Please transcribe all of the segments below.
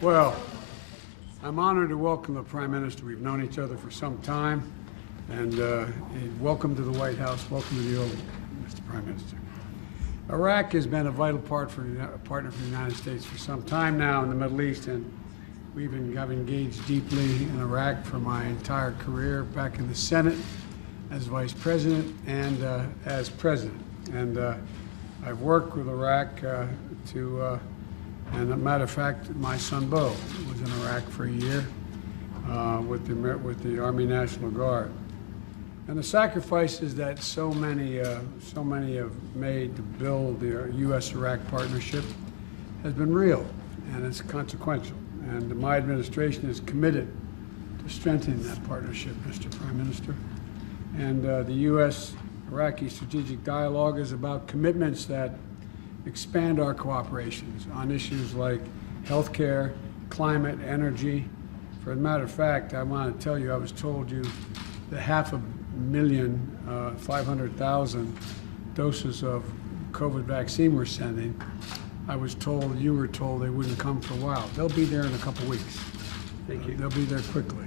Well, I'm honored to welcome the Prime Minister. We've known each other for some time, and welcome to the White House. Welcome to the Oval, Mr. Prime Minister. Iraq has been a vital partner for the United States for some time now in the Middle East, and I've engaged deeply in Iraq for my entire career, back in the Senate as Vice President and as President. And I've worked with Iraq and as a matter of fact, my son Bo was in Iraq for a year with the Army National Guard. And the sacrifices that so many have made to build the U.S.-Iraq partnership has been real, and it's consequential. And my administration is committed to strengthening that partnership, Mr. Prime Minister. And the U.S.-Iraqi strategic dialogue is about commitments that expand our cooperations on issues like healthcare, climate, energy. For a matter of fact, I want to tell you, I was told you that 500,000 doses of COVID vaccine we're sending. You were told they wouldn't come for a while. They'll be there in a couple weeks. Thank you. They'll be there quickly.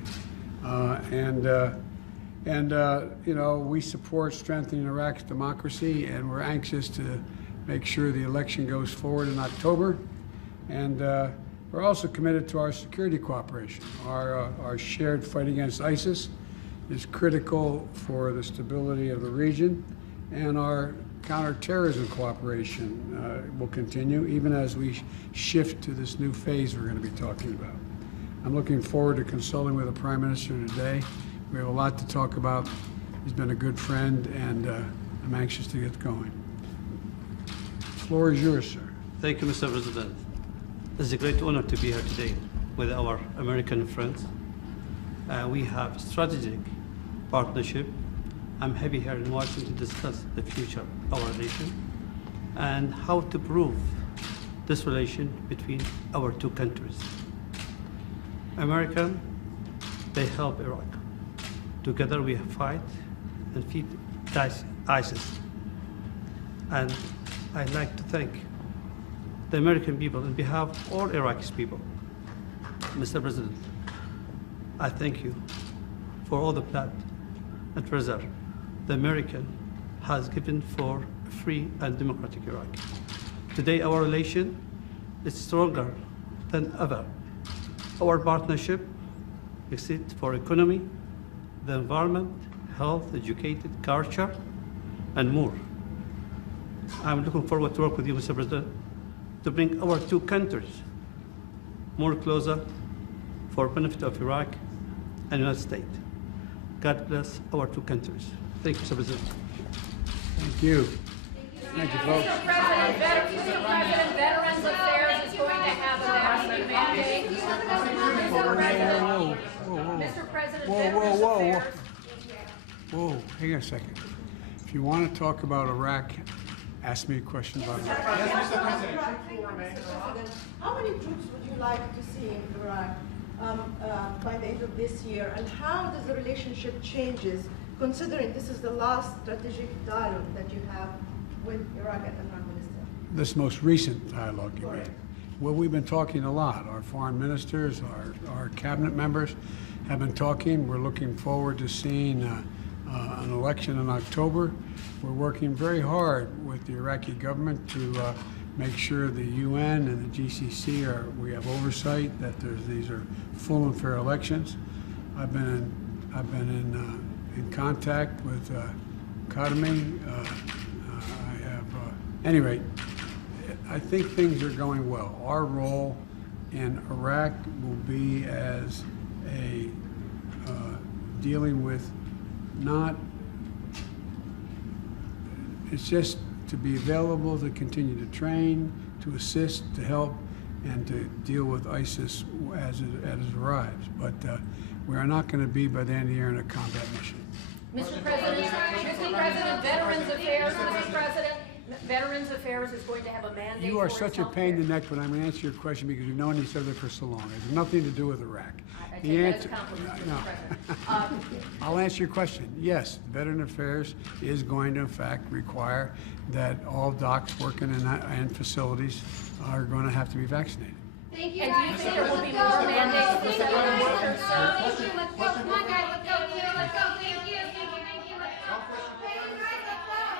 You know, we support strengthening Iraq's democracy, and we're anxious to make sure the election goes forward in October. And we're also committed to our security cooperation. Our shared fight against ISIS is critical for the stability of the region, and our counterterrorism cooperation will continue even as we shift to this new phase we're going to be talking about. I'm looking forward to consulting with the Prime Minister today. We have a lot to talk about. He's been a good friend, and I'm anxious to get going. The floor is yours, sir. Thank you, Mr. President. It's a great honor to be here today with our American friends. We have strategic partnership. I'm happy here in Washington to discuss the future of our relation and how to prove this relation between our two countries. American, they help Iraq. Together we fight and defeat ISIS. And I'd like to thank the American people on behalf of all Iraqi people. Mr. President, I thank you for all the blood and treasure the American has given for a free and democratic Iraq. Today our relation is stronger than ever. Our partnership exists for economy, the environment, health, education, culture, and more. I'm looking forward to work with you, Mr. President, to bring our two countries more closer for benefit of Iraq and United States. God bless our two countries. Thank you, Mr. President. Thank you. Thank you, folks. Mr. President, Veterans Affairs is going to have a vaccine mandate. Mr. President, Veterans Affairs. Whoa, hang on a second. If you want to talk about Iraq, ask me a question about Iraq. Yes, Mr. President. How many troops would you like to see in Iraq by the end of this year, and how does the relationship changes, considering this is the last strategic dialogue that you have with Iraq and the Prime Minister? This most recent dialogue you mean? Well, we've been talking a lot. Our foreign ministers, our cabinet members have been talking. We're looking forward to seeing an election in October. We're working very hard with the Iraqi government to make sure the UN and the GCC we have oversight that these are full and fair elections. I've been in contact with al-Kadhimi. Anyway, I think things are going well. Our role in Iraq will be as dealing with it's just to be available to continue to train, to assist, to help, and to deal with ISIS as it arrives. But we are not going to be by the end of the year in a combat mission. Mr. President, Veterans Affairs is going to have a mandate. You are such a pain in the neck when I'm going to answer your question because we've known each other for so long. It has nothing to do with Iraq. I take that as a compliment, Mr. President. I'll answer your question. Yes, Veteran Affairs is going to, in fact, require that all docs working in facilities are going to have to be vaccinated. Thank you And do guys. you think there will be more